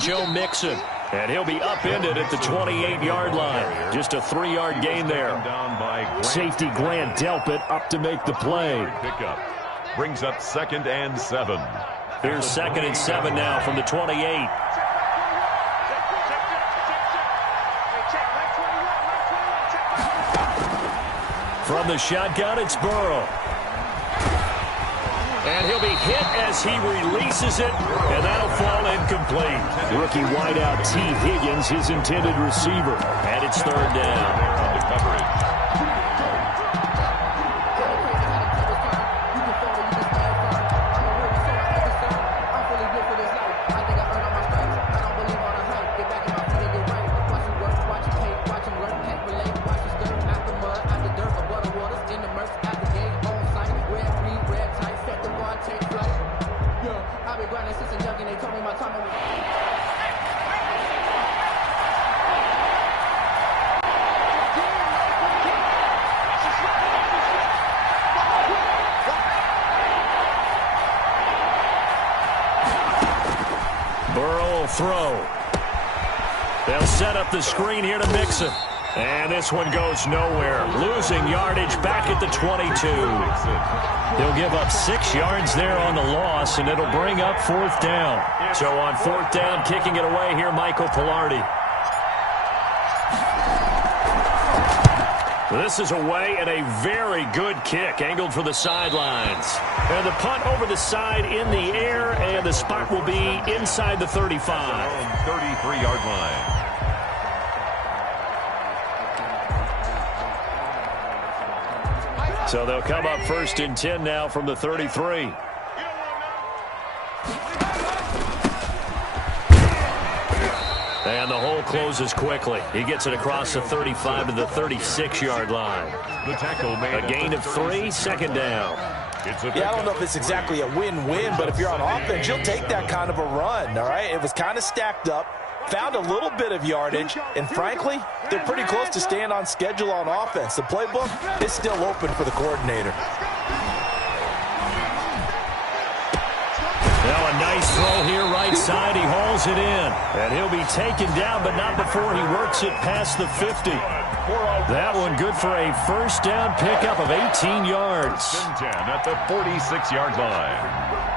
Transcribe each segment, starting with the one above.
Joe Mixon. And he'll be upended at the 28-yard line. Just a 3-yard gain there. Safety Grant Delpit up to make the play. Pickup brings up 2nd and 7. Here's 2nd and 7 now from the 28. From the shotgun, it's Burrow. And he'll be hit as he releases it, and that'll fall incomplete. Rookie wideout T. Higgins, his intended receiver. And it's 3rd down. Under coverage. Throw. They'll set up the screen here to Mixon. And this one goes nowhere. Losing yardage back at the 22. They'll give up 6 yards there on the loss, and it'll bring up 4th down. So on 4th down, kicking it away here, Michael Pilardi. This is away and a very good kick, angled for the sidelines. And the punt over the side in the air, and the spot will be inside the 35. 33-yard line. So they'll come up 1st and 10 now from the 33. And the hole closes quickly. He gets it across the 35 to the 36-yard line. The tackle made a gain of 3, 2nd down. Yeah, I don't know if it's exactly a win-win, but if you're on offense, you'll take that kind of a run, all right? It was kind of stacked up, found a little bit of yardage, and frankly, they're pretty close to staying on schedule on offense. The playbook is still open for the coordinator. Now a nice throw here right side. He hauls it in. And he'll be taken down, but not before he works it past the 50. That one good for a 1st down pickup of 18 yards. 10 at the 46-yard line.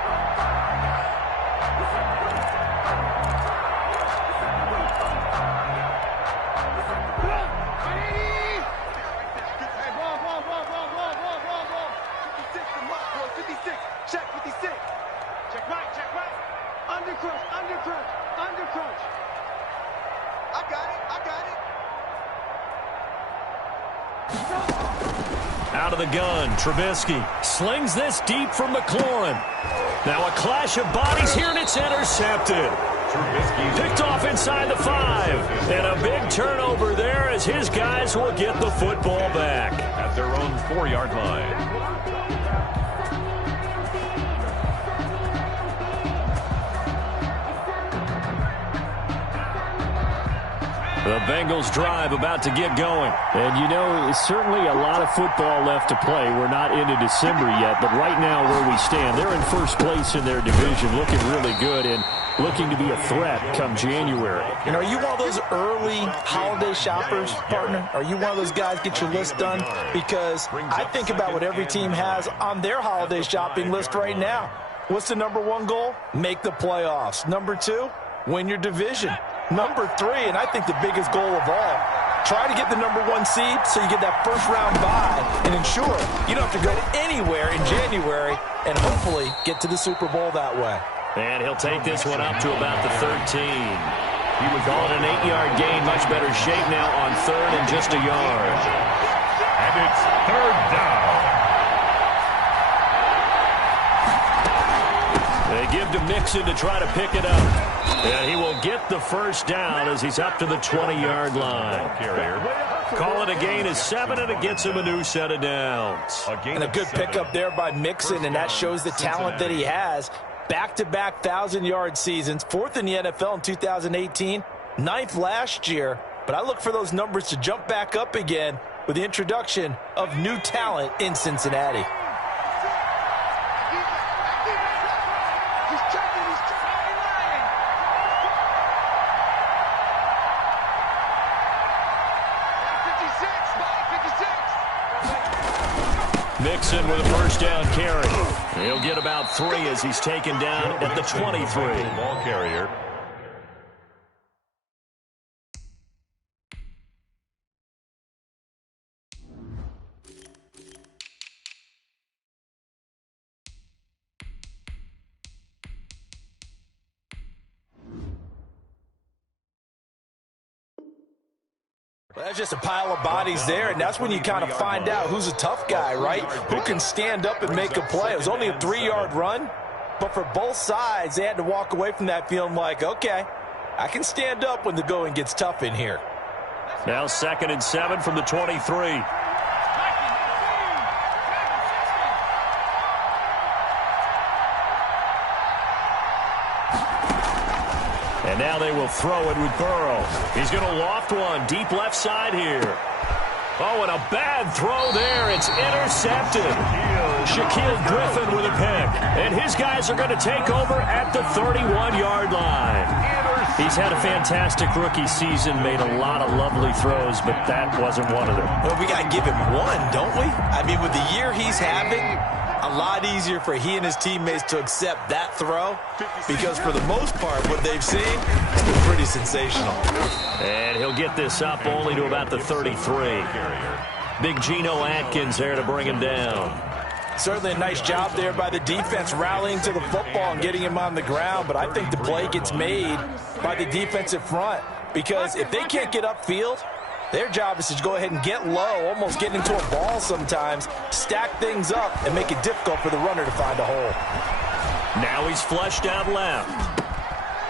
Out of the gun, Trubisky slings this deep from McLaurin. Now a clash of bodies here, and it's intercepted. Picked off inside the 5. And a big turnover there as his guys will get the football back. At their own 4-yard line. The Bengals drive about to get going. And, you know, certainly a lot of football left to play. We're not into December yet, but right now where we stand, they're in 1st place in their division, looking really good and looking to be a threat come January. You know, are you one of those early holiday shoppers, partner? Are you one of those guys get your list done? Because I think about what every team has on their holiday shopping list right now. What's the number 1 goal? Make the playoffs. Number 2, win your division. Number 3, and I think the biggest goal of all, try to get the number 1 seed so you get that 1st round bye and ensure you don't have to go anywhere in January and hopefully get to the Super Bowl that way. And he'll take this one up to about the 13. He would call it an 8-yard gain. Much better shape now on 3rd and just a yard. And it's 3rd down. They give to Mixon to try to pick it up. And he will get the 1st down as he's up to the 20-yard line. Call it a gain of 7, and it gets him a new set of downs. And a good pickup there by Mixon, and that shows the talent that he has. Back-to-back 1,000-yard seasons, 4th in the NFL in 2018, 9th last year. But I look for those numbers to jump back up again with the introduction of new talent in Cincinnati. Mixon with a first down carry. He'll get about 3 as he's taken down at the 23. Ball carrier. Well, that's just a pile of bodies there, and that's when you kind of find out who's a tough guy, right? Who can stand up and make a play. It was only a 3-yard run, but for both sides, they had to walk away from that feeling like, okay, I can stand up when the going gets tough in here. Now 2nd and 7 from the 23. And now they will throw it with Burrow. He's going to loft one deep left side here. Oh, and a bad throw there. It's intercepted. Shaquille Griffin with a pick. And his guys are going to take over at the 31-yard line. He's had a fantastic rookie season, made a lot of lovely throws, but that wasn't one of them. Well, we got to give him one, don't we? I mean, with the year he's having, a lot easier for he and his teammates to accept that throw because for the most part, what they've seen has been pretty sensational. And he'll get this up only to about the 33. Big Geno Atkins there to bring him down. Certainly a nice job there by the defense rallying to the football and getting him on the ground, but I think the play gets made by the defensive front because if they can't get upfield, their job is to go ahead and get low, almost get into a ball sometimes, stack things up, and make it difficult for the runner to find a hole. Now he's flushed out left.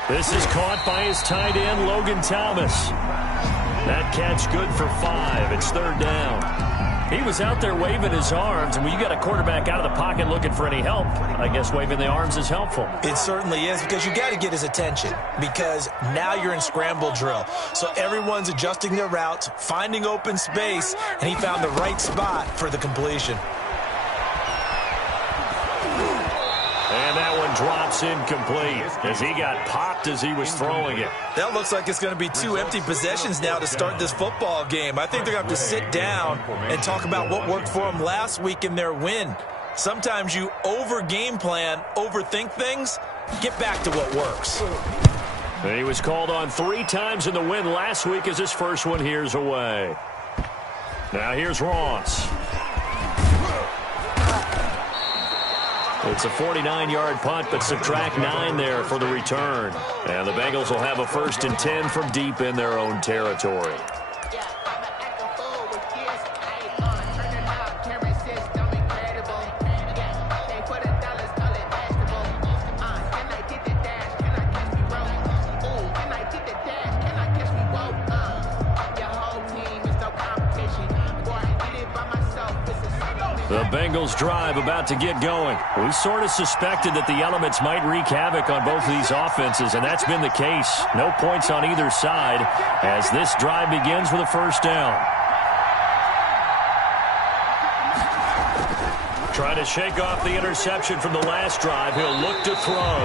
This is caught by his tight end, Logan Thomas. That catch good for 5. It's 3rd down. He was out there waving his arms, and when you got a quarterback out of the pocket looking for any help, I guess waving the arms is helpful. It certainly is because you got to get his attention because now you're in scramble drill. So everyone's adjusting their routes, finding open space, and he found the right spot for the completion. And that one drops incomplete as he got popped as he was throwing it. That looks like it's going to be 2 empty possessions now to start this football game. I think they're going to have to sit down and talk about what worked for them last week in their win. Sometimes you over-game plan, overthink things, get back to what works. And he was called on 3 times in the win last week as his first one here's away. Now here's Ross. It's a 49-yard punt, but subtract 9 there for the return. And the Bengals will have a 1st and 10 from deep in their own territory. The Bengals drive about to get going. We sort of suspected that the elements might wreak havoc on both of these offenses, and that's been the case. No points on either side as this drive begins with a 1st down. Trying to shake off the interception from the last drive. He'll look to throw.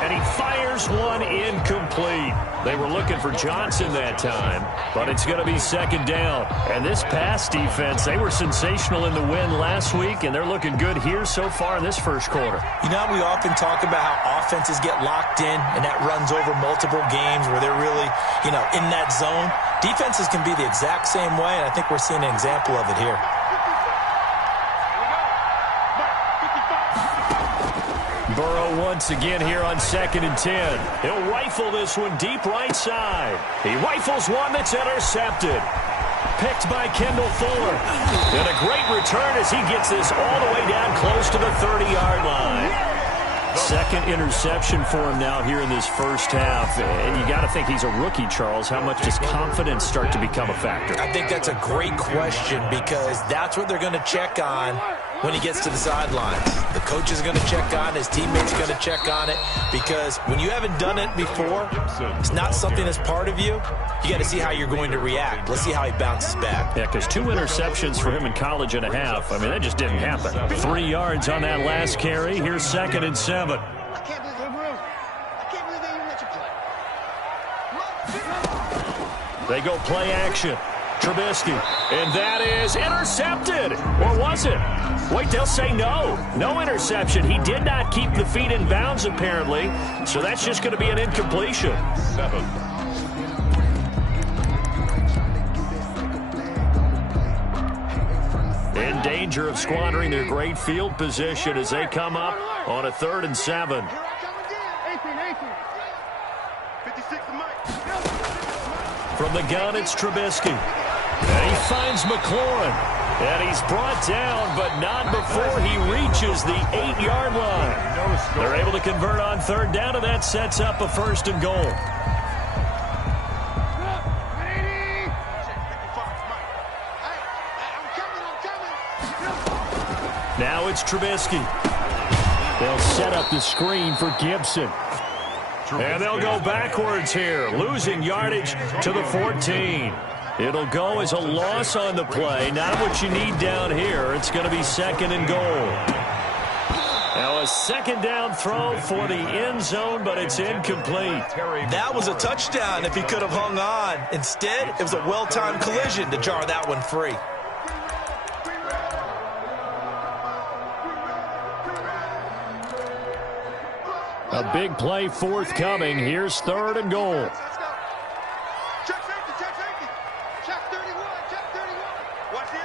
And he fires one incomplete. They were looking for Johnson that time, but it's going to be 2nd down. And this pass defense, they were sensational in the win last week, and they're looking good here so far in this first quarter. You know, we often talk about how offenses get locked in, and that runs over multiple games where they're really, in that zone. Defenses can be the exact same way, and I think we're seeing an example of it here. Burrow once again here on 2nd and 10. He'll rifle this one deep right side. He rifles one that's intercepted. Picked by Kendall Fuller. And a great return as he gets this all the way down close to the 30-yard line. 2nd interception for him now here in this first half. And you got to think he's a rookie, Charles. How much does confidence start to become a factor? I think that's a great question because that's what they're going to check on when he gets to the sidelines. The coach is going to check on it. His teammates are going to check on it because when you haven't done it before, it's not something that's part of you. You got to see how you're going to react. Let's see how he bounces back. Yeah, because 2 interceptions for him in college and a half. I mean, that just didn't happen. 3 yards on that last carry. Here's 2nd and 7. I can't believe they even let you play. They go play action. Trubisky, and that is intercepted. Or was it? Wait, they'll say no. No interception. He did not keep the feet in bounds, apparently, so that's just going to be an incompletion. 7. In danger of squandering their great field position as they come up on a 3rd and 7. From the gun, it's Trubisky. And he finds McLaurin. And he's brought down, but not before he reaches the 8-yard line. They're able to convert on 3rd down, and that sets up a 1st and goal. Now it's Trubisky. They'll set up the screen for Gibson. And they'll go backwards here, losing yardage to the 14. It'll go as a loss on the play. Not what you need down here. It's going to be 2nd and goal. Now a 2nd down throw for the end zone, but it's incomplete. That was a touchdown if he could have hung on. Instead, it was a well-timed collision to jar that one free. A big play forthcoming. Here's 3rd and goal. Check 31. Watch the eye.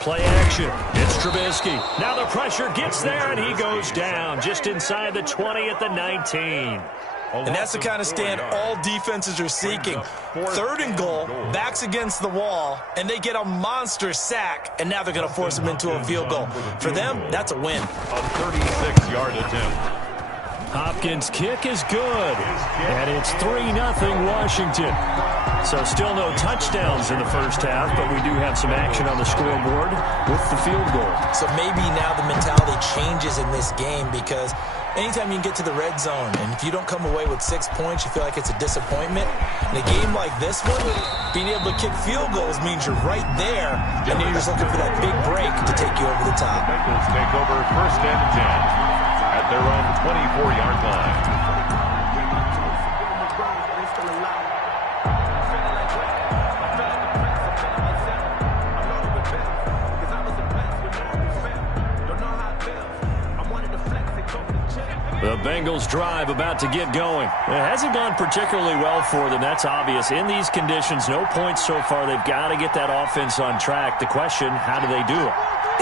Play action. It's Trubisky. Now the pressure gets there, and he goes down just inside the 20 at the 19. And that's the kind of stand all defenses are seeking. 3rd and goal, backs against the wall, and they get a monster sack, and now they're going to force him into a field goal. For them, that's a win. A 36-yard attempt. Hopkins' kick is good, and it's 3-0 Washington. So still no touchdowns in the first half, but we do have some action on the scoreboard with the field goal. So maybe now the mentality changes in this game because anytime you can get to the red zone, and if you don't come away with 6 points, you feel like it's a disappointment. In a game like this one, being able to kick field goals means you're right there, and you're just looking for that big break to take you over the top. Bengals take over 1st and 10 at their own 24-yard line. The Bengals drive about to get going. It hasn't gone particularly well for them. That's obvious. In these conditions, no points so far. They've got to get that offense on track. The question, how do they do it?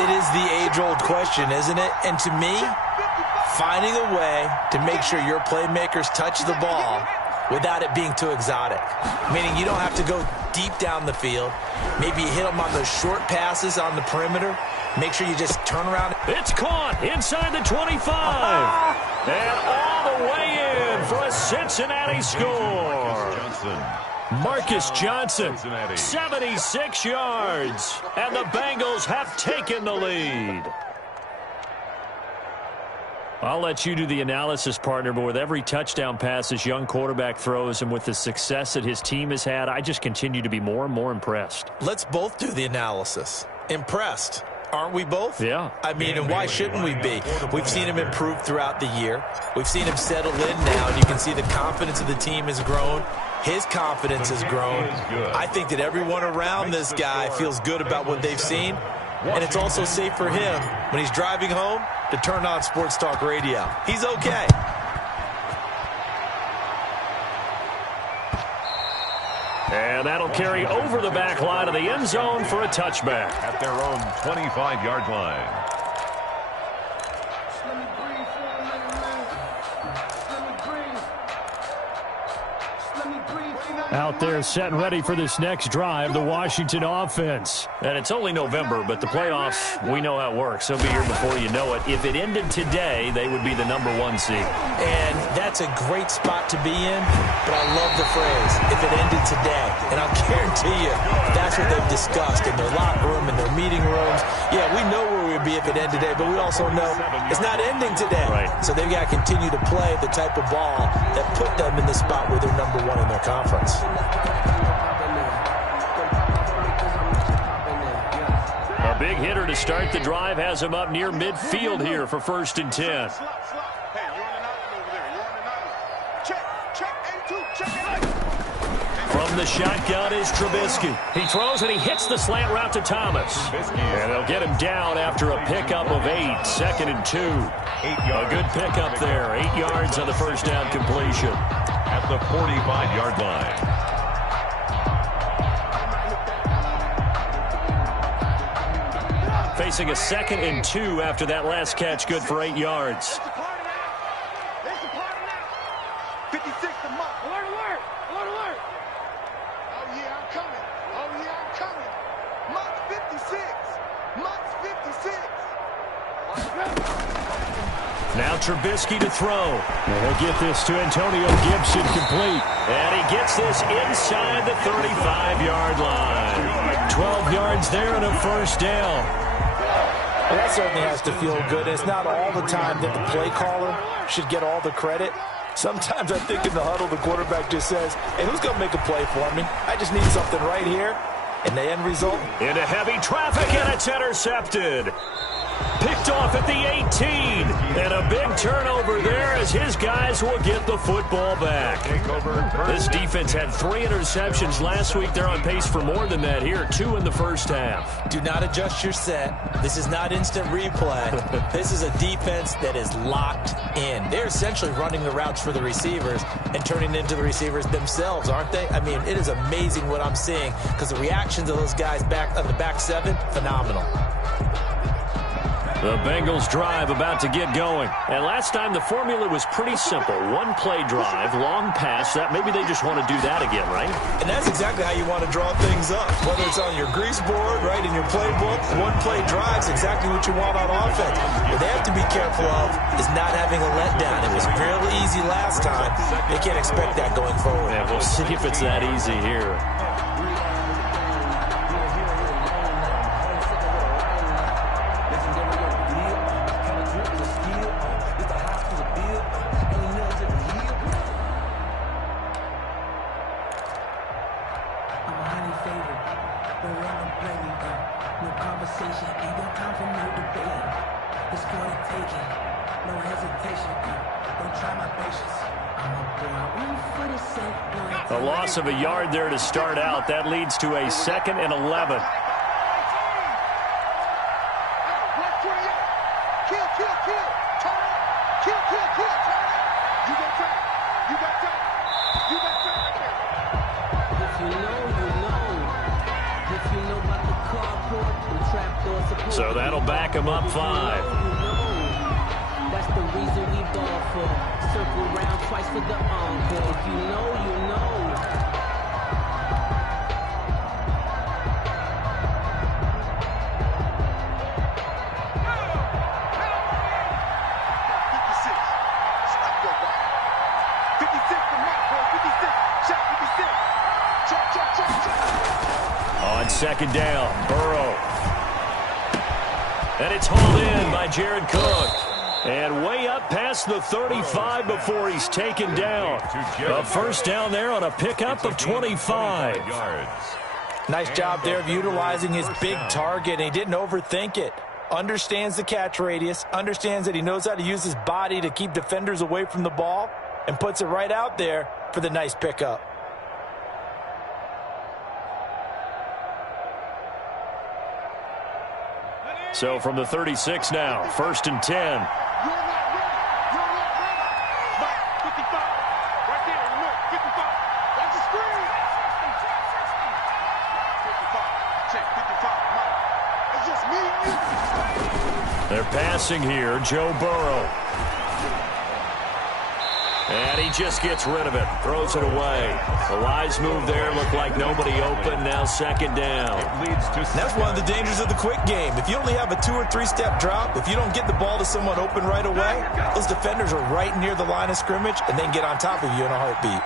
It is the age-old question, isn't it? And to me, finding a way to make sure your playmakers touch the ball without it being too exotic. Meaning you don't have to go deep down the field. Maybe you hit them on those short passes on the perimeter. Make sure you just turn around. It's caught inside the 25. And all the way in for a Cincinnati score. Marcus Johnson, 76 yards. And the Bengals have taken the lead. I'll let you do the analysis, partner, but with every touchdown pass this young quarterback throws and with the success that his team has had, I just continue to be more and more impressed. Let's both do the analysis. Impressed. Aren't we both? Yeah. I mean, and why shouldn't we be? We've seen him improve throughout the year. We've seen him settle in now, and you can see the confidence of the team has grown. His confidence has grown. I think that everyone around this guy feels good about what they've seen, and it's also safe for him when he's driving home to turn on Sports Talk Radio. He's okay. And that'll carry over the back line of the end zone for a touchback. At their own 25-yard line. Out there set and ready for this next drive, the Washington offense. And it's only November, but the playoffs, we know how it works. They'll be here before you know it. If it ended today, they would be the #1 seed. And that's a great spot to be in, but I love the phrase, if it ended today. And I'll guarantee you, that's what they've discussed in their locker room, in their meeting rooms. Yeah, we know where we'd be if it ended today, but we also know it's not ending today. Right. So they've got to continue to play the type of ball that put them in the spot where they're #1 in their conference. A big hitter to start the drive has him up near midfield here for 1st and 10. From the shotgun is Trubisky. He throws and he hits the slant route to Thomas. And they'll get him down after a pickup of 8, 2nd and 2. A good pickup there, 8 yards on the first down completion. At the 45-yard line. Facing a 2nd and 2 after that last catch, good for 8 yards. Now Trubisky to throw. And he'll get this to Antonio Gibson complete. And he gets this inside the 35-yard line. 12 yards there and a first down. Well, that certainly has to feel good. It's not all the time that the play caller should get all the credit. Sometimes I think in the huddle, the quarterback just says, hey, who's going to make a play for me? I just need something right here. And the end result? Into heavy traffic, and it's intercepted. Picked off at the 18. And a big turnover there as his guys will get the football back. This defense had 3 interceptions last week. They're on pace for more than that here. 2 in the first half. Do not adjust your set. This is not instant replay. This is a defense that is locked in. They're essentially running the routes for the receivers and turning into the receivers themselves, aren't they? I mean, it is amazing what I'm seeing because the reactions of those guys back on the back 7, phenomenal. The Bengals drive about to get going. And last time the formula was pretty simple. 1 play drive, long pass. That maybe they just want to do that again, right? And that's exactly how you want to draw things up. Whether it's on your grease board, right, in your playbook, 1 play drive's exactly what you want on offense. What they have to be careful of is not having a letdown. It was real easy last time. They can't expect that going forward. Yeah, we'll see if it's that easy here. A loss of a yard there to start out. That leads to a 2nd and 11. So that'll back him up 5. That's the reason we ball for. Circle around twice for the encore. If you know, you know. On 2nd down, Burrow. And it's hauled in by Jared Cook. And way up past the 35 before he's taken down. A first down there on a pickup of 25. Nice job there of utilizing his big target. He didn't overthink it. Understands the catch radius. Understands that he knows how to use his body to keep defenders away from the ball. And puts it right out there for the nice pickup. So from the 36 now, 1st and 10. They're passing here, Joe Burrow. And he just gets rid of it, throws it away. The wise move there, looked like nobody open, now 2nd down. That's one of the dangers of the quick game. If you only have a 2- or 3-step drop, if you don't get the ball to someone open right away, those defenders are right near the line of scrimmage and then get on top of you in a heartbeat.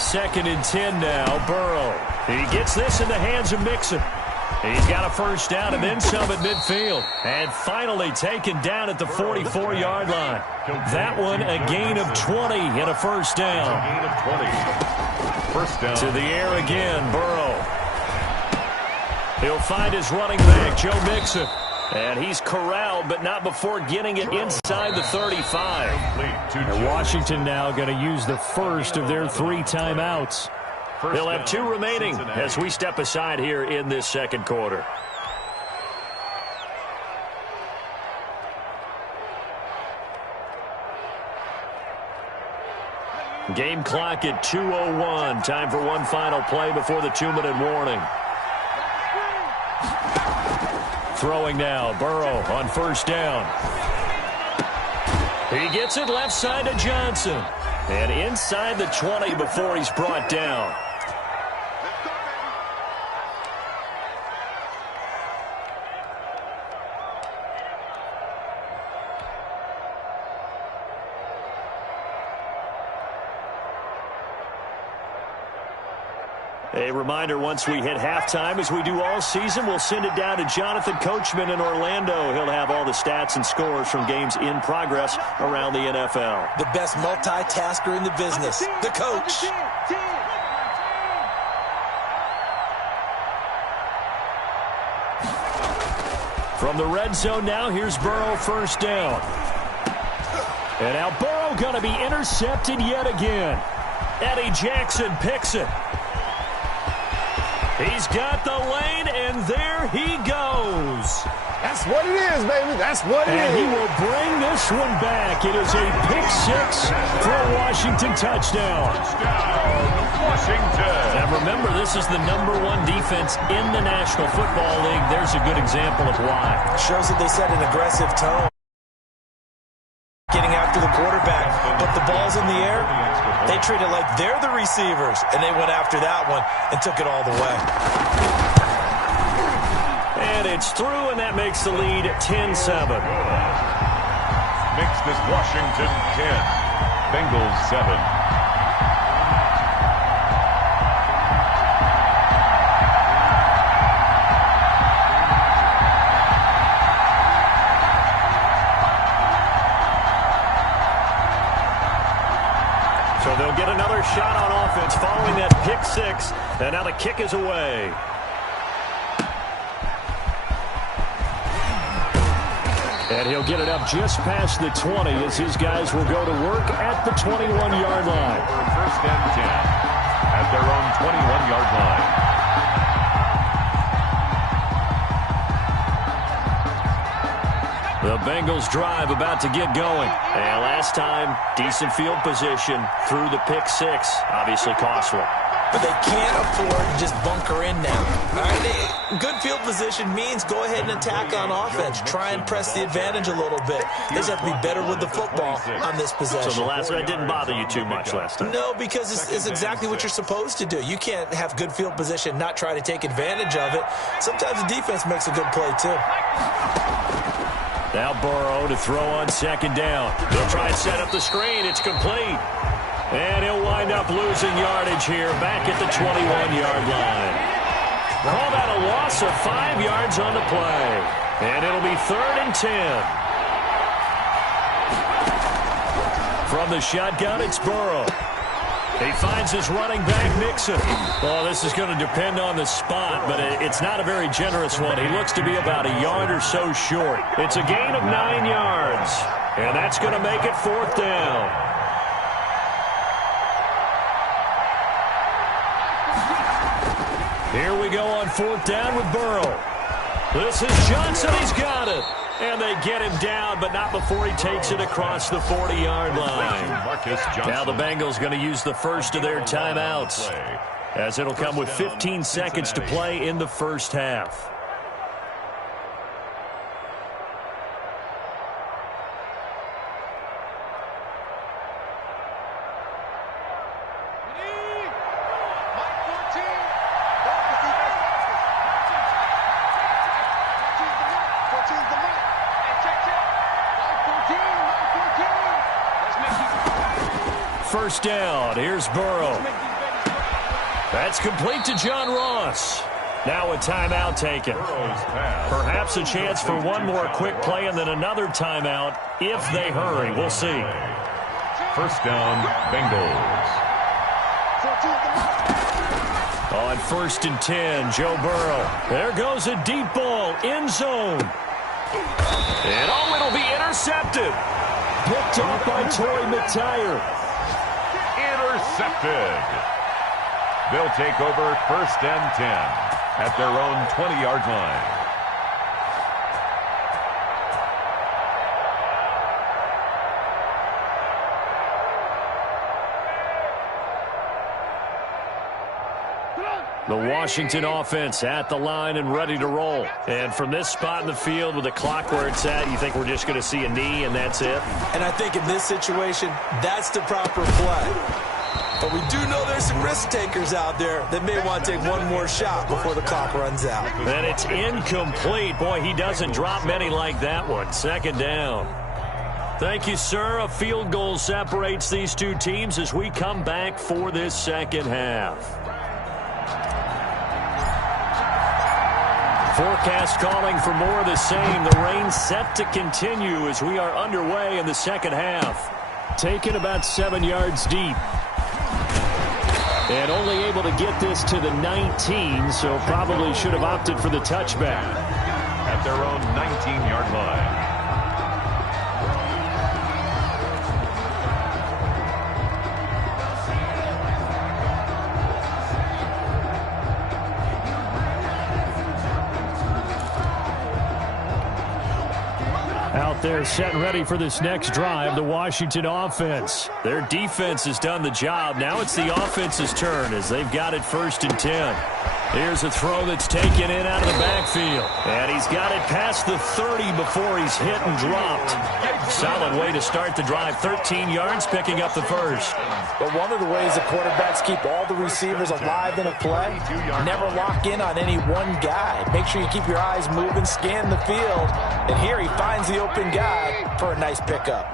Second and 10 now, Burrow. He gets this in the hands of Mixon. He's got a first down and then some at midfield. And finally taken down at the 44-yard line. That one a gain of 20 and a first down. Gain of 20. First down. To the air again, Burrow. He'll find his running back, Joe Mixon. And he's corralled, but not before getting it inside the 35. And Washington now going to use the first of their 3 timeouts. They'll have 2 remaining as we step aside here in this second quarter. Game clock at 2:01. Time for one final play before the 2-minute warning. Throwing now, Burrow on first down. He gets it left side to Johnson. And inside the 20 before he's brought down. A reminder, once we hit halftime, as we do all season, we'll send it down to Jonathan Coachman in Orlando. He'll have all the stats and scores from games in progress around the NFL. The best multitasker in the business, the coach. From the red zone now, here's Burrow first down. And now Burrow going to be intercepted yet again. Eddie Jackson picks it. He's got the lane, and there he goes. That's what it is, baby. That's what it is. And he will bring this one back. It is a pick-6 for a Washington touchdown. Washington. Now remember, this is the #1 defense in the National Football League. There's a good example of why. Shows that they set an aggressive tone. Getting after the quarterback, but the ball's in the air. They treat it like they're the receivers, and they went after that one and took it all the way. And it's through, and that makes the lead 10-7. Makes this Washington 10. Bengals 7. So they'll get another shot on offense following that pick-6, and now the kick is away. And he'll get it up just past the 20 as his guys will go to work at the 21-yard line. First and 10 at their own 21-yard line. The Bengals drive about to get going. And last time, decent field position through the pick-6. Obviously costly. But they can't afford to just bunker in now. All right, good field position means go ahead and attack on offense. Try and press the advantage a little bit. They just have to be better with the football on this possession. So the last one didn't bother you too much last time? No, because it's exactly what you're supposed to do. You can't have good field position, not try to take advantage of it. Sometimes the defense makes a good play, too. Now Burrow to throw on second down. They'll try and set up the screen. It's complete. And he'll wind up losing yardage here back at the 21-yard line. Call that a loss of 5 yards on the play. And it'll be 3rd and 10. From the shotgun, it's Burrow. He finds his running back, Mixon. Well, this is going to depend on the spot, but it's not a very generous one. He looks to be about a yard or so short. It's a gain of 9 yards, and that's going to make it 4th down. Here we go on 4th down with Burrow. This is Johnson. He's got it. And they get him down, but not before he takes it across the 40-yard line. Now the Bengals going to use the first of their timeouts, as it'll come with 15 seconds to play in the first half. First down. Here's Burrow. That's complete to John Ross. Now a timeout taken. Perhaps a chance for one more quick play and then another timeout if they hurry. We'll see. First down, Bengals. On 1st and 10, Joe Burrow. There goes a deep ball, end zone. And it'll be intercepted. Picked off by Torrey McTyer. Intercepted. They'll take over 1st and 10 at their own 20-yard line. The Washington offense at the line and ready to roll. And from this spot in the field with the clock where it's at, you think we're just going to see a knee and that's it? And I think in this situation, that's the proper play. But we do know there's some risk takers out there that may want to take one more shot before the clock runs out. And it's incomplete. Boy, he doesn't drop many like that one. 2nd down. Thank you, sir. A field goal separates these two teams as we come back for this second half. Forecast calling for more of the same. The rain set to continue as we are underway in the second half. Taken about 7 yards deep. And only able to get this to the 19, so probably should have opted for the touchback. At their own 19-yard line. Out there set and ready for this next drive, the Washington offense. Their defense has done the job. Now it's the offense's turn as they've got it 1st and 10. Here's a throw that's taken in out of the backfield. And he's got it past the 30 before he's hit and dropped. Solid way to start the drive. 13 yards, picking up the first. But one of the ways the quarterbacks keep all the receivers alive in a play, never lock in on any one guy. Make sure you keep your eyes moving, scan the field. And here he finds the open guy for a nice pickup.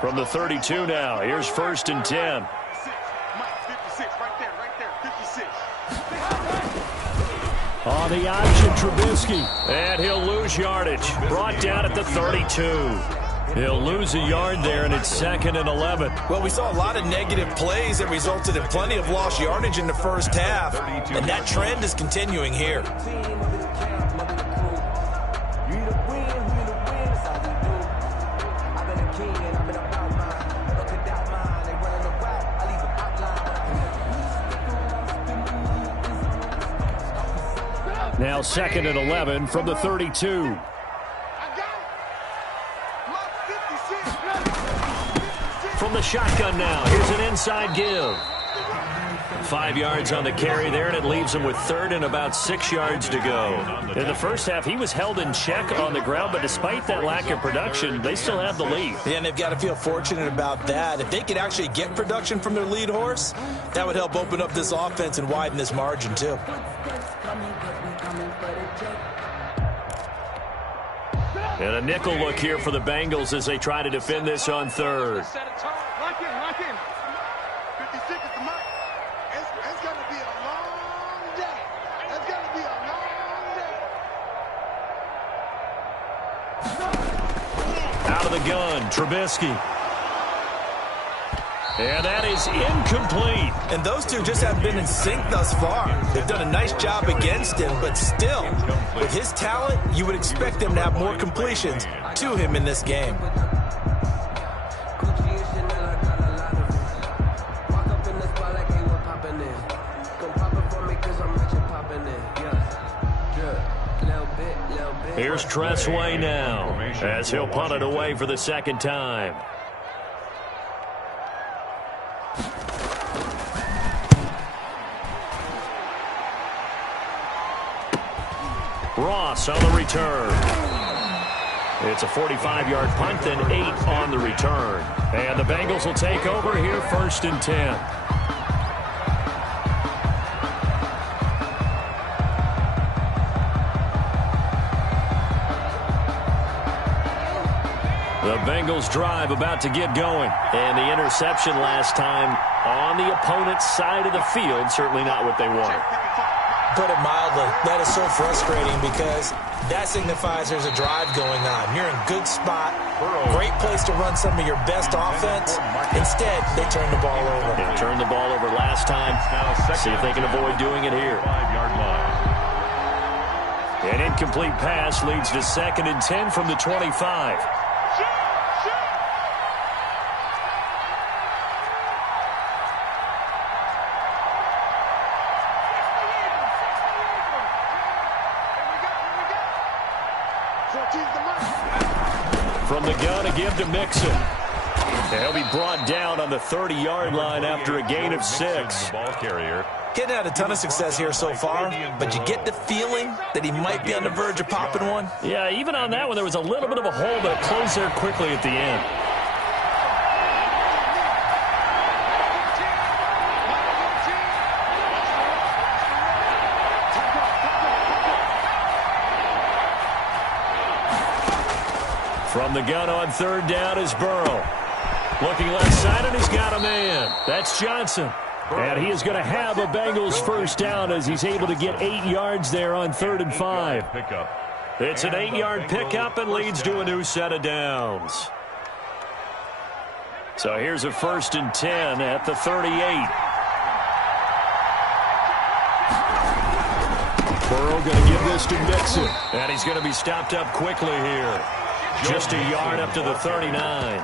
From the 32 now, here's 1st and 10. On the option, Trubisky. And he'll lose yardage. Brought down at the 32. He'll lose a yard there, and it's 2nd and 11. Well, we saw a lot of negative plays that resulted in plenty of lost yardage in the first half. And that trend is continuing here. Now 2nd and 11 from the 32. From the shotgun now, here's an inside give. 5 yards on the carry there, and it leaves him with 3rd and about 6 yards to go. In the first half, he was held in check on the ground, but despite that lack of production, they still have the lead. Yeah, and they've got to feel fortunate about that. If they could actually get production from their lead horse, that would help open up this offense and widen this margin, too. And a nickel look here for the Bengals as they try to defend this on 3rd. Lock in. 56 is the mark. It's going to be a long day. It's going to be a long day. Out of the gun, Trubisky. And that is incomplete. And those two just haven't been in sync thus far. They've done a nice job against him, but still, with his talent, you would expect them to have more completions to him in this game. Here's Tressway now as he'll punt it away for the 2nd time. Ross on the return. It's a 45-yard punt, then 8 on the return. And the Bengals will take over here 1st and 10. The Bengals drive about to get going. And the interception last time on the opponent's side of the field, certainly not what they wanted. Put it mildly, that is so frustrating because that signifies there's a drive going on. You're in a good spot, great place to run some of your best offense. Instead, they turn the ball over. They turned the ball over last time. See if they can avoid doing it here. 5-yard line. An incomplete pass leads to 2nd and 10 from the 25. From the gun, a give to Mixon. And he'll be brought down on the 30-yard line after a gain of 6. Ball carrier. Getting had a ton of success here so far, but you get the feeling that he might be on the verge of popping one. Yeah, even on that one, there was a little bit of a hole, but it closed there quickly at the end. From the gun on 3rd down is Burrow. Looking left side, and he's got a man. That's Johnson. And he is going to have a Bengals first down as he's able to get 8 yards there on 3rd and 5. It's an 8-yard pickup and leads to a new set of downs. So here's a 1st and 10 at the 38. Burrow going to give this to Mixon. And he's going to be stopped up quickly here. Just a yard up to the 39.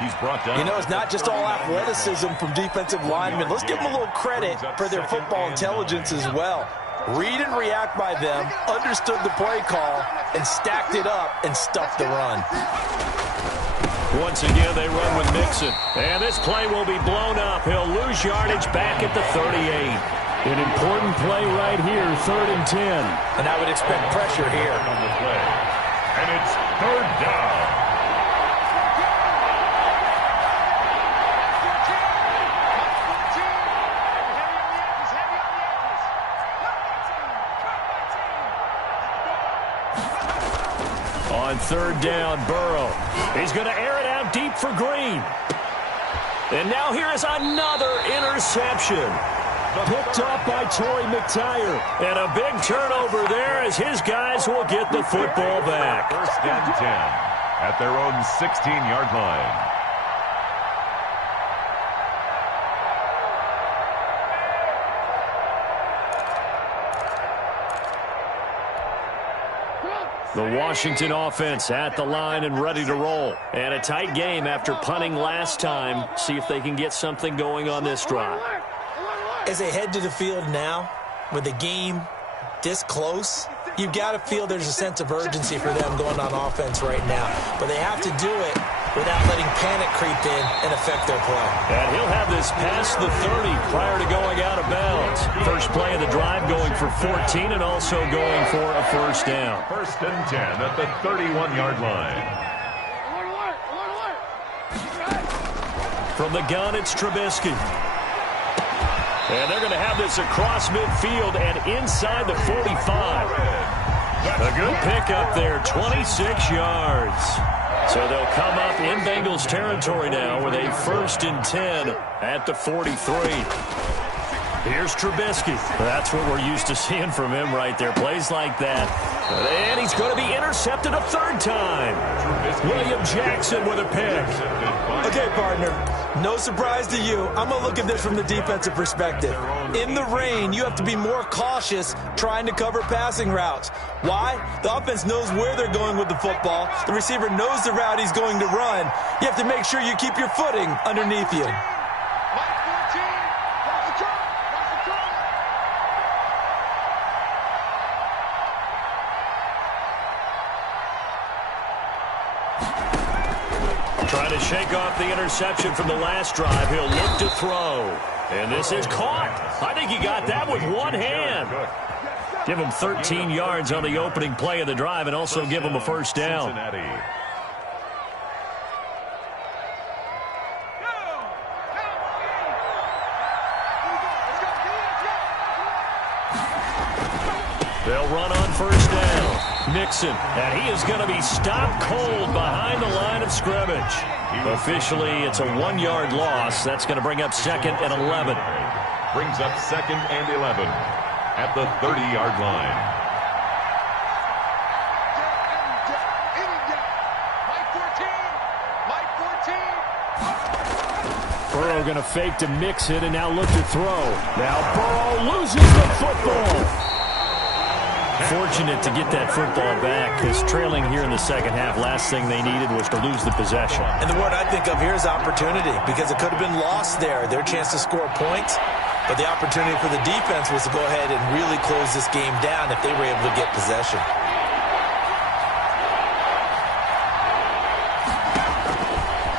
He's brought down. You know, it's not just all athleticism from defensive linemen. Let's give them a little credit for their football intelligence as well. Read and react by them, understood the play call, and stacked it up and stuffed the run. Once again, they run with Mixon. And this play will be blown up. He'll lose yardage back at the 38. An important play right here, 3rd and 10. And I would expect pressure here. On the play. And it's 3rd down. On 3rd down, Burrow. He's going to air it out deep for Green. And now here is another interception. Picked off by Torrey McTyer. And a big turnover there as his guys will get the football back. 1st and 10 at their own 16-yard line. The Washington offense at the line and ready to roll. And a tight game after punting last time. See if they can get something going on this drive. As they head to the field now, with the game this close, you've got to feel there's a sense of urgency for them going on offense right now. But they have to do it without letting panic creep in and affect their play. And he'll have this past the 30 prior to going out of bounds. First play of the drive going for 14 and also going for a first down. 1st and 10 at the 31-yard line. From the gun, it's Trubisky. And they're going to have this across midfield and inside the 45. A good pickup there, 26 yards. So they'll come up in Bengals territory now with a 1st and 10 at the 43. Here's Trubisky. That's what we're used to seeing from him right there. Plays like that. And he's going to be intercepted a 3rd time. William Jackson with a pick. Okay, partner, no surprise to you. I'm going to look at this from the defensive perspective. In the rain, you have to be more cautious trying to cover passing routes. Why? The offense knows where they're going with the football. The receiver knows the route he's going to run. You have to make sure you keep your footing underneath you. Trying to shake off the interception from the last drive. He'll look to throw. And this is caught. I think he got that with one hand. Give him 13 yards on the opening play of the drive and also give him a first down. They'll run on first down. Mixon, and he is going to be stopped cold behind the line of scrimmage. Officially, it's a 1-yard loss. That's going to bring up 2nd and 11. Brings up 2nd and 11 at the 30-yard line. Burrow going to fake to mix it and now look to throw. Now Burrow loses the football. Fortunate to get that football back, because trailing here in the second half, last thing they needed was to lose the possession. And the word I think of here is opportunity, because it could have been lost there. Their chance to score points, but the opportunity for the defense was to go ahead and really close this game down if they were able to get possession.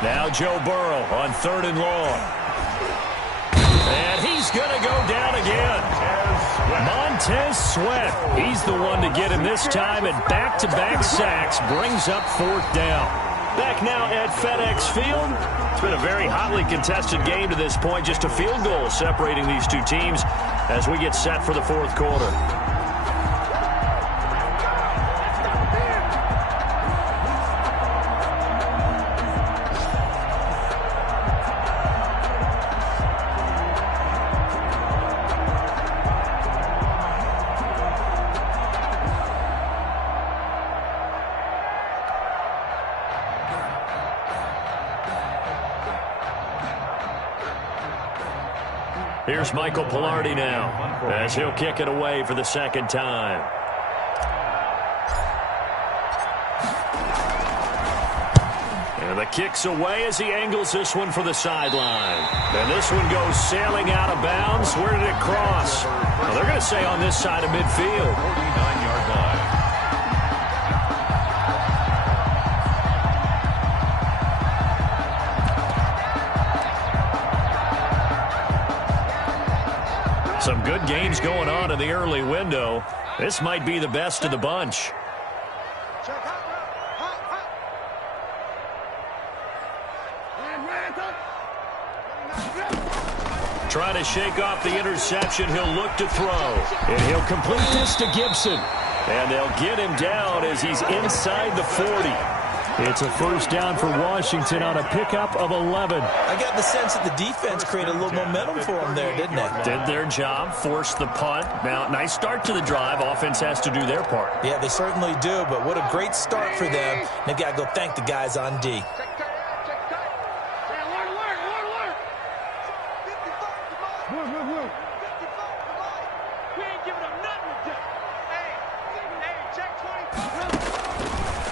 Now Joe Burrow on 3rd and long. And he's going to go down again. Montez Sweat. He's the one to get him this time, and back-to-back sacks brings up 4th down. Back now at FedEx Field. It's been a very hotly contested game to this point. Just a field goal separating these two teams as we get set for the 4th quarter. Here's Michael Pilardi now as he'll kick it away for the 2nd time. And the kick's away as he angles this one for the sideline. And this one goes sailing out of bounds. Where did it cross? Well, they're going to say on this side of midfield. 49-yard line. Some good games going on in the early window. This might be the best of the bunch. Trying to shake off the interception. He'll look to throw. And he'll complete this to Gibson. And they'll get him down as he's inside the 40. It's a 1st down for Washington on a pickup of 11. I got the sense that the defense created a little momentum for them there, didn't they? Did their job, forced the punt. Now, nice start to the drive. Offense has to do their part. Yeah, they certainly do, but what a great start for them. They've got to go thank the guys on D.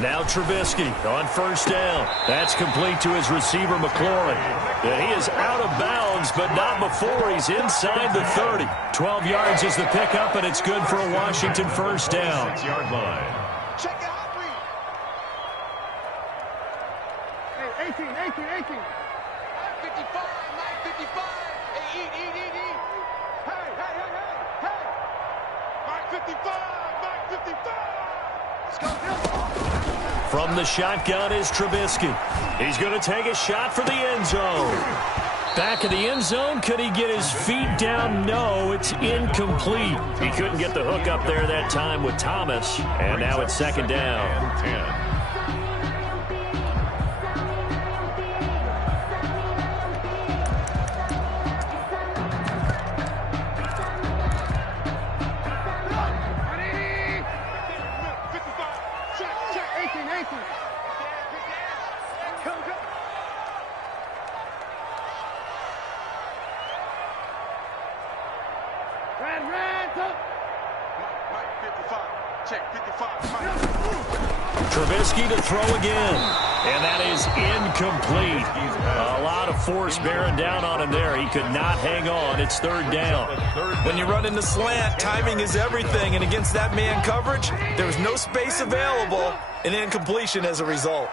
Now Trubisky on 1st down. That's complete to his receiver, McLaurin. And he is out of bounds, but not before he's inside the 30. 12 yards is the pickup, and it's good for a Washington 1st down. 6-yard line. Check it out, please. Hey, 18. 55, 55. Hey, eat. Hey. Mark 55. Let's go, From the shotgun is Trubisky. He's going to take a shot for the end zone. Back of the end zone. Could he get his feet down? No, it's incomplete. He couldn't get the hook up there that time with Thomas. And now it's 2nd down. 10. Trubisky to throw again. And that is incomplete. A lot of force bearing down on him there. He could not hang on. It's 3rd down. When you run in the slant, timing is everything. And against that man coverage, there was no space available. An incompletion as a result.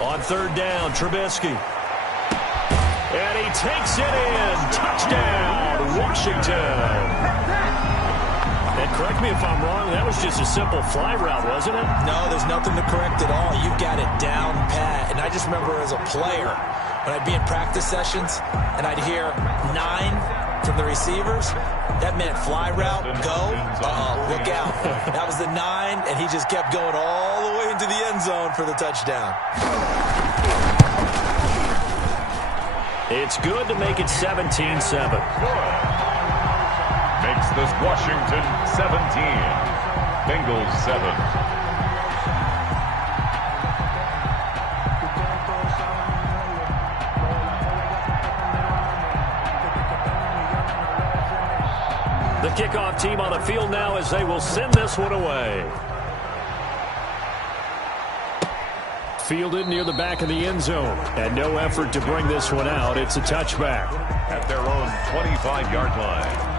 On 3rd down, Trubisky. And he takes it in. Touchdown, Washington. And correct me if I'm wrong, that was just a simple fly route, wasn't it? No, there's nothing to correct at all. You've got it down pat. And I just remember as a player, when I'd be in practice sessions and I'd hear 9 from the receivers, that meant fly route, go, look out. That was the 9, and he just kept going all the way into the end zone for the touchdown. It's good to make it 17-7. makes this Washington 17, Bengals 7. The kickoff team on the field now as they will send this one away. Fielded near the back of the end zone. And no effort to bring this one out. It's a touchback. At their own 25-yard line.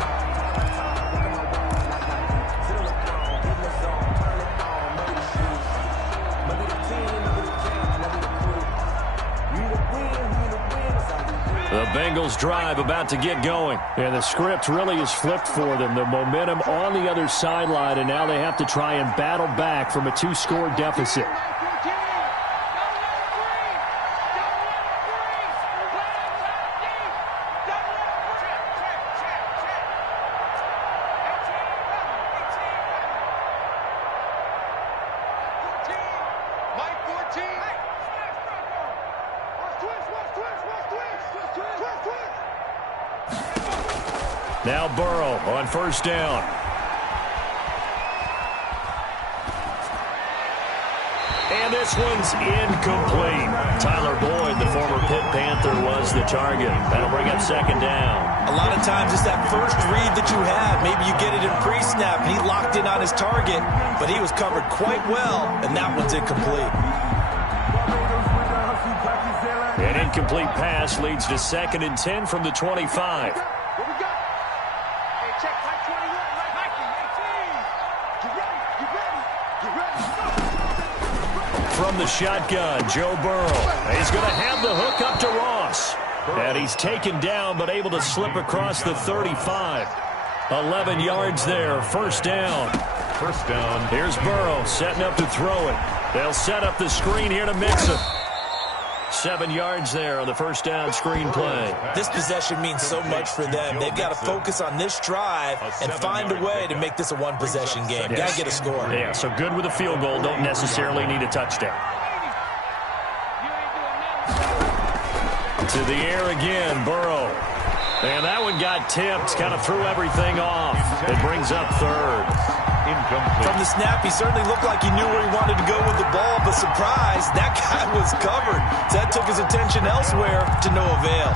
The Bengals drive about to get going. And the script really is flipped for them. The momentum on the other sideline, and now they have to try and battle back from a 2-score deficit. Now Burrow on first down. And this one's incomplete. Tyler Boyd, the former Pitt Panther, was the target. That'll bring up second down. A lot of times it's that first read that you have. Maybe you get it in pre-snap, and he locked in on his target, but he was covered quite well, and that one's incomplete. An incomplete pass leads to 2nd and 10 from the 25. From the shotgun, Joe Burrow. He's going to have the hook up to Ross. And he's taken down but able to slip across the 35. 11 yards there, first down. First down. Here's Burrow setting up to throw it. They'll set up the screen here to mix it. 7 yards there on the first down screen play. This possession means so much for them. They've got to focus on this drive and find a way to make this a one-possession game. Yes. Got to get a score. Yeah, so good with a field goal. Don't necessarily need a touchdown. To the air again, Burrow. And that one got tipped, kind of threw everything off. It brings up third. Incomplete. From the snap, he certainly looked like he knew where he wanted to go with the ball, but surprise, that guy was covered. So that took his attention elsewhere to no avail.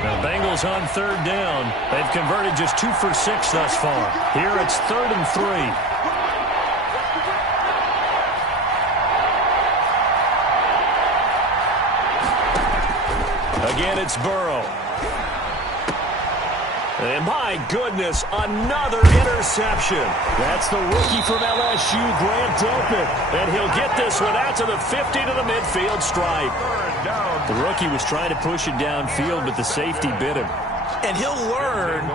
The Bengals on third down. They've converted just 2 for 6 thus far. Here it's 3rd and 3. Again, it's Burrow. And my goodness, another interception. That's the rookie from LSU, Grant Delpit. And he'll get this one out to the 50 to the midfield stripe. The rookie was trying to push it downfield, but the safety bit him. And he'll learn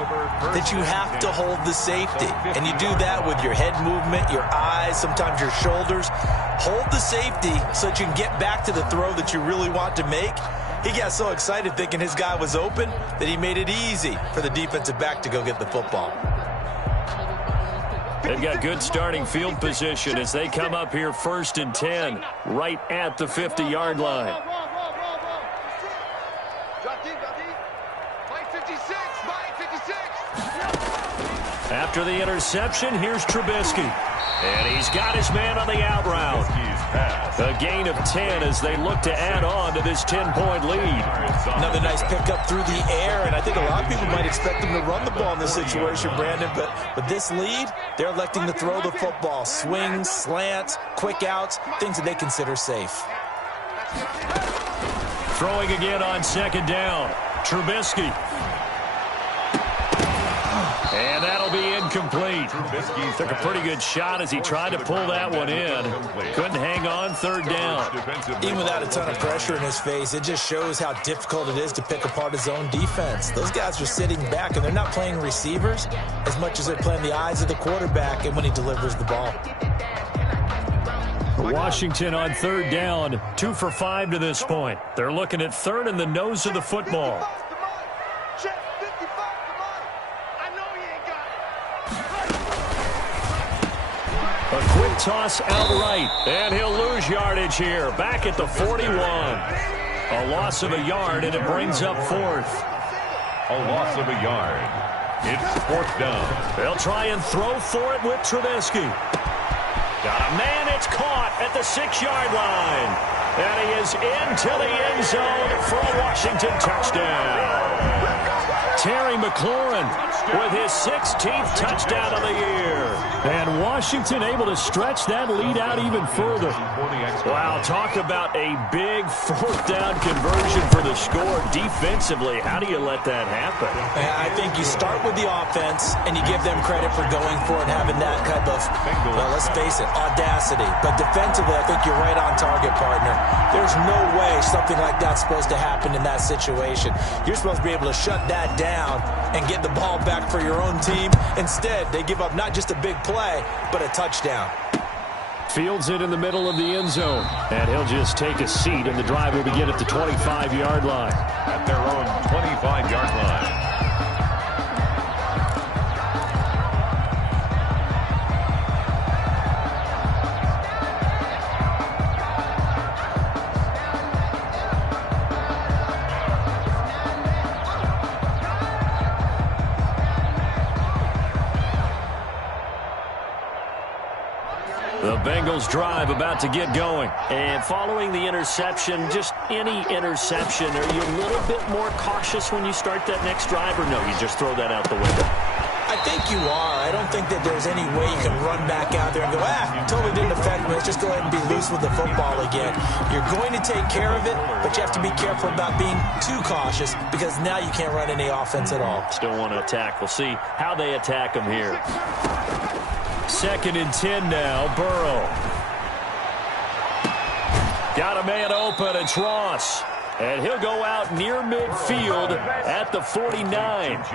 that you have to hold the safety. And you do that with your head movement, your eyes, sometimes your shoulders. Hold the safety so that you can get back to the throw that you really want to make. He got so excited thinking his guy was open that he made it easy for the defensive back to go get the football. They've got good starting field position as they come up here 1st and 10, right at the 50-yard line. After the interception, here's Trubisky. And he's got his man on the out route. A gain of 10 as they look to add on to this 10-point lead. Another nice pickup through the air, and I think a lot of people might expect them to run the ball in this situation, Brandon, but with this lead, they're electing to throw the football. Swings, slants, quick outs, things that they consider safe. Throwing again on 2nd down. Trubisky. And that'll be incomplete. Took a pretty good shot as he tried to pull that one in. Couldn't hang on 3rd down. Even without a ton of pressure in his face, it just shows how difficult it is to pick apart his own defense. Those guys are sitting back, and they're not playing receivers as much as they're playing the eyes of the quarterback and when he delivers the ball. Washington on 3rd down, 2 for 5 to this point. They're looking at 3rd in the nose of the football. A quick toss outright, and he'll lose yardage here. Back at the 41. A loss of a yard, and it brings up fourth. A loss of a yard. It's fourth down. They'll try and throw for it with Trubisky. Got a man, it's caught at the 6-yard line. And he is into the end zone for a Washington touchdown. Terry McLaurin with his 16th touchdown of the year. And Washington able to stretch that lead out even further. Wow, talk about a big fourth down conversion for the score defensively. How do you let that happen? I think you start with the offense, and you give them credit for going for it and having that type of, well, let's face it, audacity. But defensively, I think you're right on target, partner. There's no way something like that's supposed to happen in that situation. You're supposed to be able to shut that down and get the ball back for your own team. Instead, they give up not just a big play, but a touchdown. Fields it in the middle of the end zone. And he'll just take a seat, and the drive will begin at the 25-yard line. At their own 25-yard line. The Bengals drive about to get going. And following the interception, just any interception, are you a little bit more cautious when you start that next drive, or no, you just throw that out the window? I think you are. I don't think that there's any way you can run back out there and go, totally didn't affect me. Let's just go ahead and be loose with the football again. You're going to take care of it, but you have to be careful about being too cautious because now you can't run any offense at all. Still want to attack. We'll see how they attack them here. 2nd and 10 now, Burrow. Got a man open, it's Ross. And he'll go out near midfield at the 49.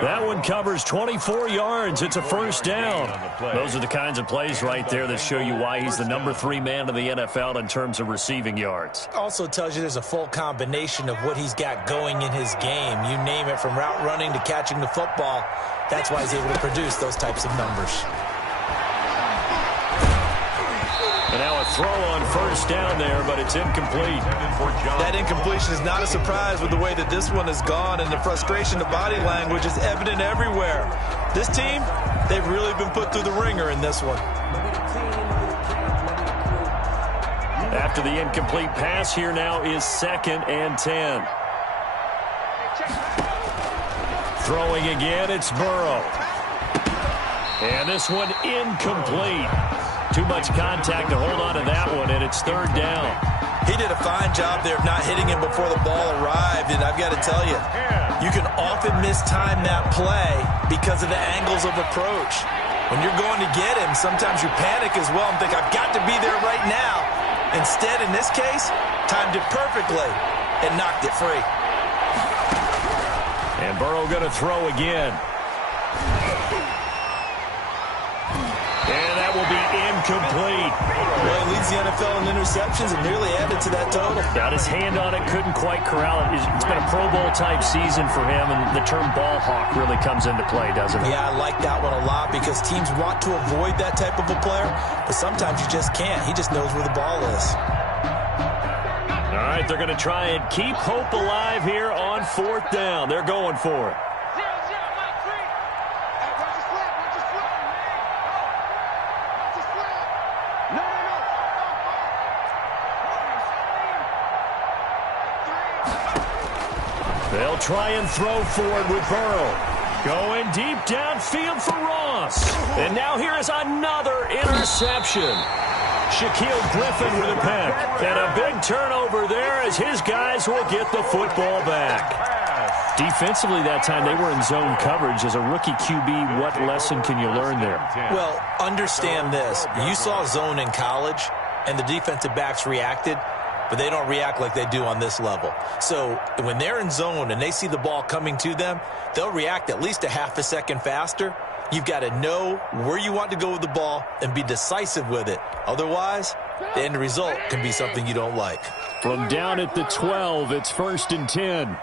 That one covers 24 yards. It's a first down. Those are the kinds of plays right there that show you why he's the number 3 man in the NFL in terms of receiving yards. Also tells you there's a full combination of what he's got going in his game. You name it, from route running to catching the football. That's why he's able to produce those types of numbers. And now a throw on first down there, but it's incomplete. That incompletion is not a surprise with the way that this one has gone, and the frustration, the body language is evident everywhere. This team, they've really been put through the ringer in this one. After the incomplete pass, here now is 2nd and 10. Throwing again, it's Burrow. And this one incomplete. Too much contact to hold on to that one, and it's 3rd down. He did a fine job there of not hitting him before the ball arrived, and I've got to tell you, you can often mistime that play because of the angles of approach. When you're going to get him, sometimes you panic as well and think, I've got to be there right now. Instead, in this case, timed it perfectly and knocked it free. And Burrow going to throw again. And that will be incomplete. Well, he leads the NFL in interceptions and nearly added to that total. Got his hand on it, couldn't quite corral it. It's been a Pro Bowl-type season for him, and the term ball hawk really comes into play, doesn't it? Yeah, I like that one a lot because teams want to avoid that type of a player, but sometimes you just can't. He just knows where the ball is. All right, they're going to try and keep hope alive here on 4th down. They're going for it. They'll try and throw forward with Burrow. Going deep downfield for Ross. And now here is another interception. Shaquille Griffin with a pick. And a big turnover there as his guys will get the football back. Defensively that time, they were in zone coverage. As a rookie QB, what lesson can you learn there? Well, understand this. You saw zone in college, and the defensive backs reacted, but they don't react like they do on this level. So when they're in zone and they see the ball coming to them, they'll react at least a half a second faster. You've got to know where you want to go with the ball and be decisive with it. Otherwise, the end result can be something you don't like. From down at the 12, it's 1st and 10.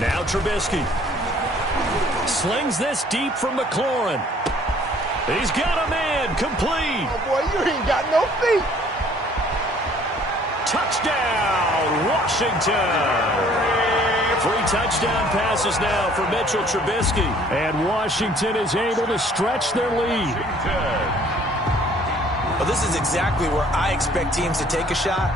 Now Trubisky. Slings this deep from McLaurin. He's got a man. Complete. Oh, boy, you ain't got no feet. Touchdown, Washington. 3 touchdown passes now for Mitchell Trubisky. And Washington is able to stretch their lead. Well, this is exactly where I expect teams to take a shot.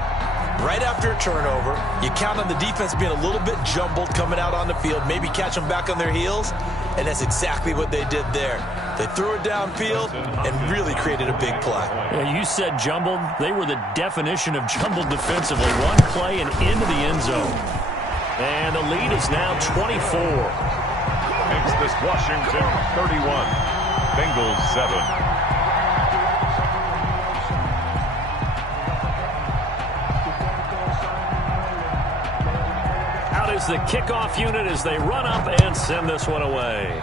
Right after a turnover, you count on the defense being a little bit jumbled coming out on the field, maybe catch them back on their heels, and that's exactly what they did there. They threw it downfield and really created a big play. Yeah, you said jumbled. They were the definition of jumbled defensively. One play and into the end zone. And the lead is now 24. Makes this Washington 31. Bengals 7. Is the kickoff unit as they run up and send this one away.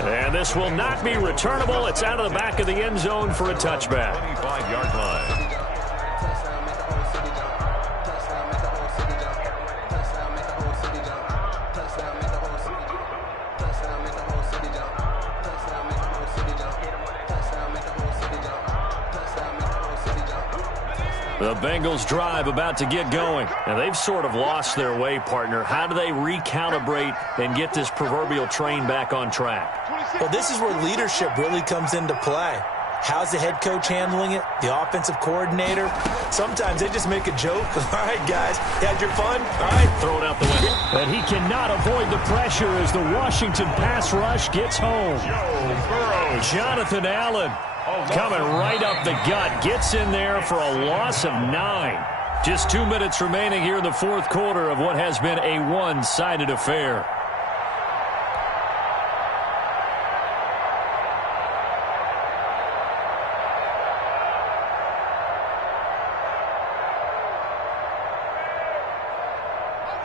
And this will not be returnable. It's out of the back of the end zone for a touchback. 25-yard line. The Bengals drive about to get going. And they've sort of lost their way, partner. How do they recalibrate and get this proverbial train back on track? Well, this is where leadership really comes into play. How's the head coach handling it? The offensive coordinator? Sometimes they just make a joke. All right, guys, had your fun? All right, throw it out the window. But he cannot avoid the pressure as the Washington pass rush gets home. Jonathan Allen coming right up the gut. Gets in there for a loss of 9. Just 2 minutes remaining here in the fourth quarter of what has been a one-sided affair.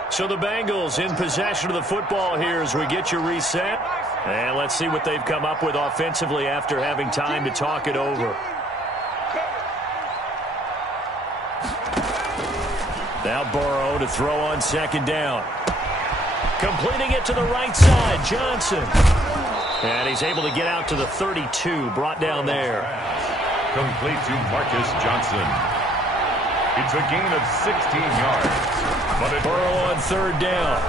So the Bengals in possession of the football here as we get you reset. And let's see what they've come up with offensively after having time to talk it over. Now Burrow to throw on second down. Completing it to the right side, Johnson. And he's able to get out to the 32, brought down there. Complete to Marcus Johnson. It's a gain of 16 yards. But Burrow on third down.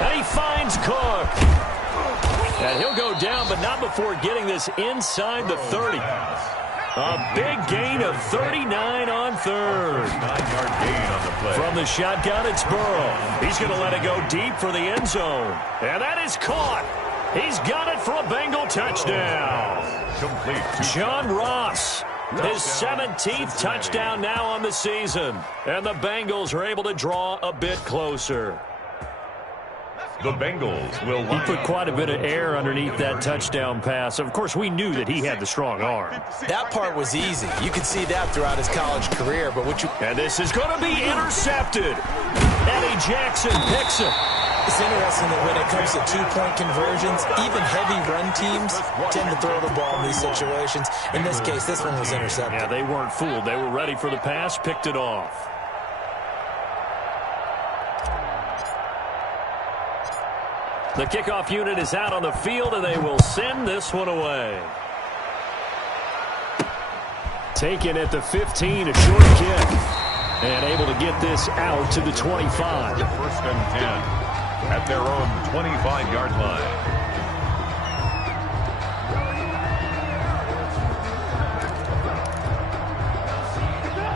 And he finds Cook. And he'll go down, but not before getting this inside the 30. A big gain of 39 on third. 9-yard gain on the play. From the shotgun, it's Burrow. He's going to let it go deep for the end zone. And that is caught. He's got it for a Bengal touchdown. Complete. John Ross. His 17th touchdown now on the season. And the Bengals are able to draw a bit closer. The Bengals will He put quite a bit of air underneath that touchdown pass. Of course, we knew that he had the strong arm. That part was easy. You could see that throughout his college career. But And this is going to be intercepted. Eddie Jackson picks it. It's interesting that when it comes to two-point conversions, even heavy run teams tend to throw the ball in these situations. In this case, this one was intercepted. Yeah, they weren't fooled. They were ready for the pass, picked it off. The kickoff unit is out on the field, and they will send this one away. Taken at the 15, a short kick. And able to get this out to the 25. First and 10. At their own 25-yard line.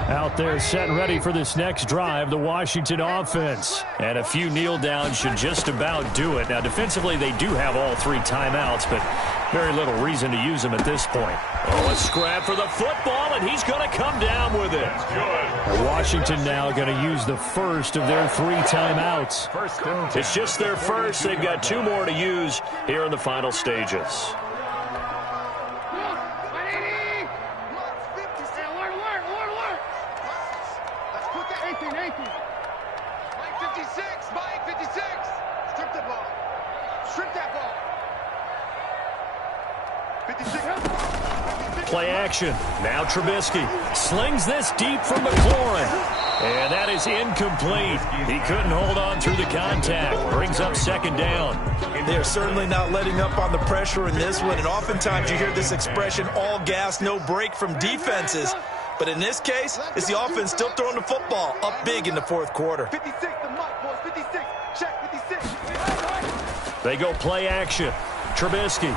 Out there set and ready for this next drive, the Washington offense. And a few kneel downs should just about do it. Now, defensively, they do have all 3 timeouts, but very little reason to use them at this point. Oh, a scrap for the football, and he's going to come down with it. Washington now going to use the first of their 3 timeouts. It's just their first. They've got 2 more to use here in the final stages. Play action. Now Trubisky slings this deep from McLaurin. And that is incomplete. He couldn't hold on through the contact. Brings up second down. They're certainly not letting up on the pressure in this one, and oftentimes you hear this expression, all gas, no break from defenses. But in this case, it's the offense still throwing the football up big in the fourth quarter. 56, the mark, boys. 56. Check 56. They go play action. Trubisky.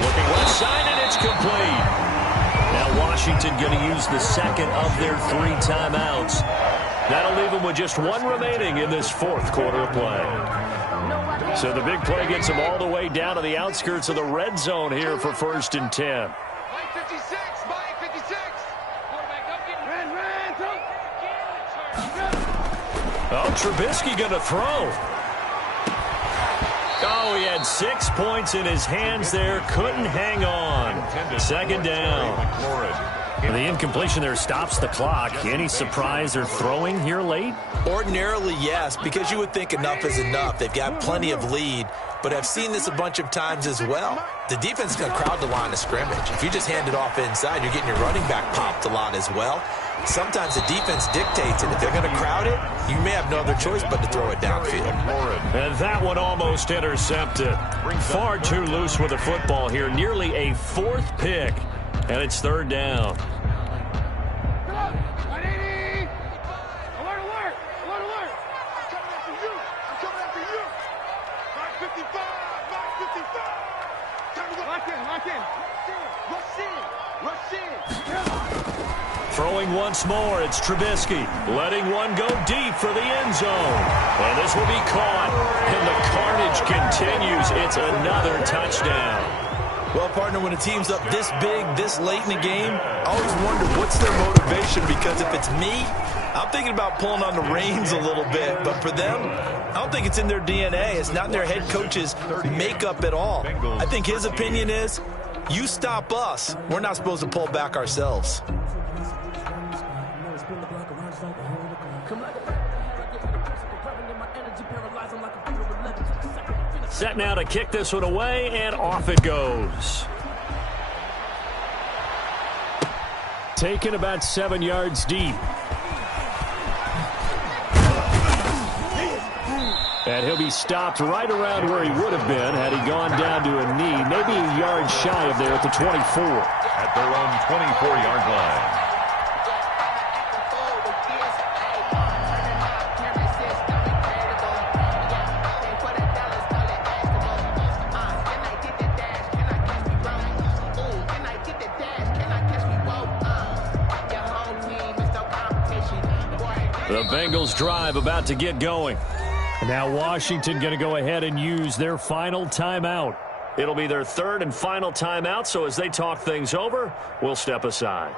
Looking left side, and it's complete. Now Washington going to use the second of their 3 timeouts. That'll leave them with just 1 remaining in this fourth quarter of play. So the big play gets them all the way down to the outskirts of the red zone here for 1st and 10. Mike 56. Mike 56. Oh, Trubisky going to throw. Oh, he had 6 points in his hands there. Couldn't hang on. Second down. The incompletion there stops the clock. Any surprise they're throwing here late? Ordinarily, yes, because you would think enough is enough. They've got plenty of lead, but I've seen this a bunch of times as well. The defense is going to crowd the line of scrimmage. If you just hand it off inside, you're getting your running back popped a lot as well. Sometimes the defense dictates it. If they're going to crowd it, you may have no other choice but to throw it downfield. And that one almost intercepted. Far too loose with the football here. Nearly a 4th pick, and it's 3rd down. Throwing once more, it's Trubisky. Letting one go deep for the end zone. And this will be caught. And the carnage continues. It's another touchdown. Well, partner, when a team's up this big, this late in the game, I always wonder what's their motivation, because if it's me, I'm thinking about pulling on the reins a little bit. But for them, I don't think it's in their DNA. It's not in their head coach's makeup at all. I think his opinion is, you stop us, we're not supposed to pull back ourselves. Set now to kick this one away, and off it goes. Taken about 7 yards deep. And he'll be stopped right around where he would have been had he gone down to a knee, maybe a yard shy of there at the 24. At their own 24-yard line. The Bengals drive about to get going. Now Washington going to go ahead and use their final timeout. It'll be their 3rd and final timeout, so as they talk things over, we'll step aside.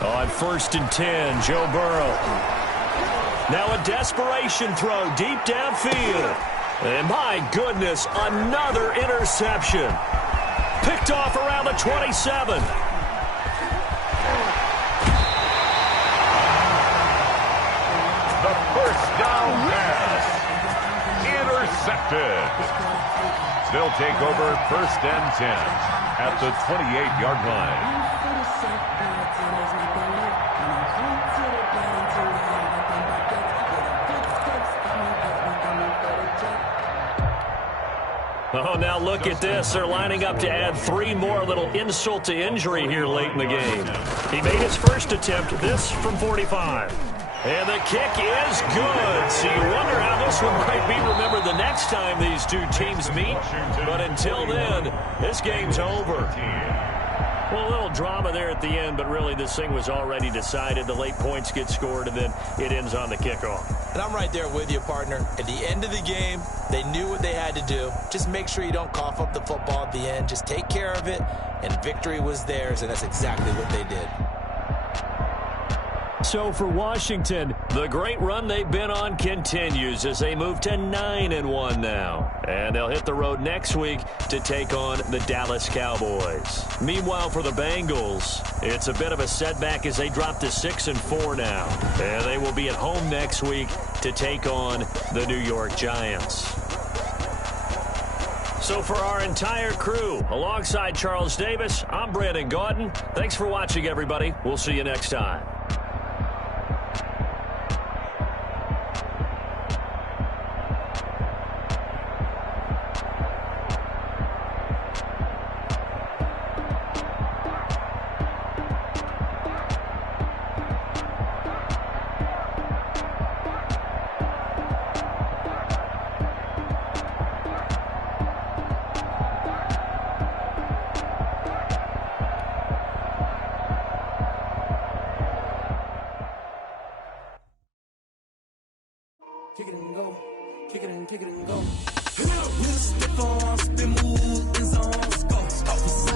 On 1st and 10, Joe Burrow. Now a desperation throw deep downfield. And my goodness, another interception. Picked off around the 27. The first down pass. Intercepted. They'll take over 1st and 10 at the 28-yard line. Oh, now look at this. They're lining up to add 3 more, little insult to injury here late in the game. He made his first attempt, this from 45. And the kick is good. So you wonder how this one might be remembered the next time these two teams meet. But until then, this game's over. Well, a little drama there at the end, but really this thing was already decided. The late points get scored, and then it ends on the kickoff. And I'm right there with you, partner. At the end of the game, they knew what they had to do. Just make sure you don't cough up the football at the end. Just take care of it, and victory was theirs, and that's exactly what they did. So for Washington, the great run they've been on continues as they move to 9-1 now. And they'll hit the road next week to take on the Dallas Cowboys. Meanwhile, for the Bengals, it's a bit of a setback as they drop to 6-4 now. And they will be at home next week to take on the New York Giants. So for our entire crew, alongside Charles Davis, I'm Brandon Gaudin. Thanks for watching, everybody. We'll see you next time. Kick it and go. Kick it and go. With a stiff arm, spin move, and zones, go.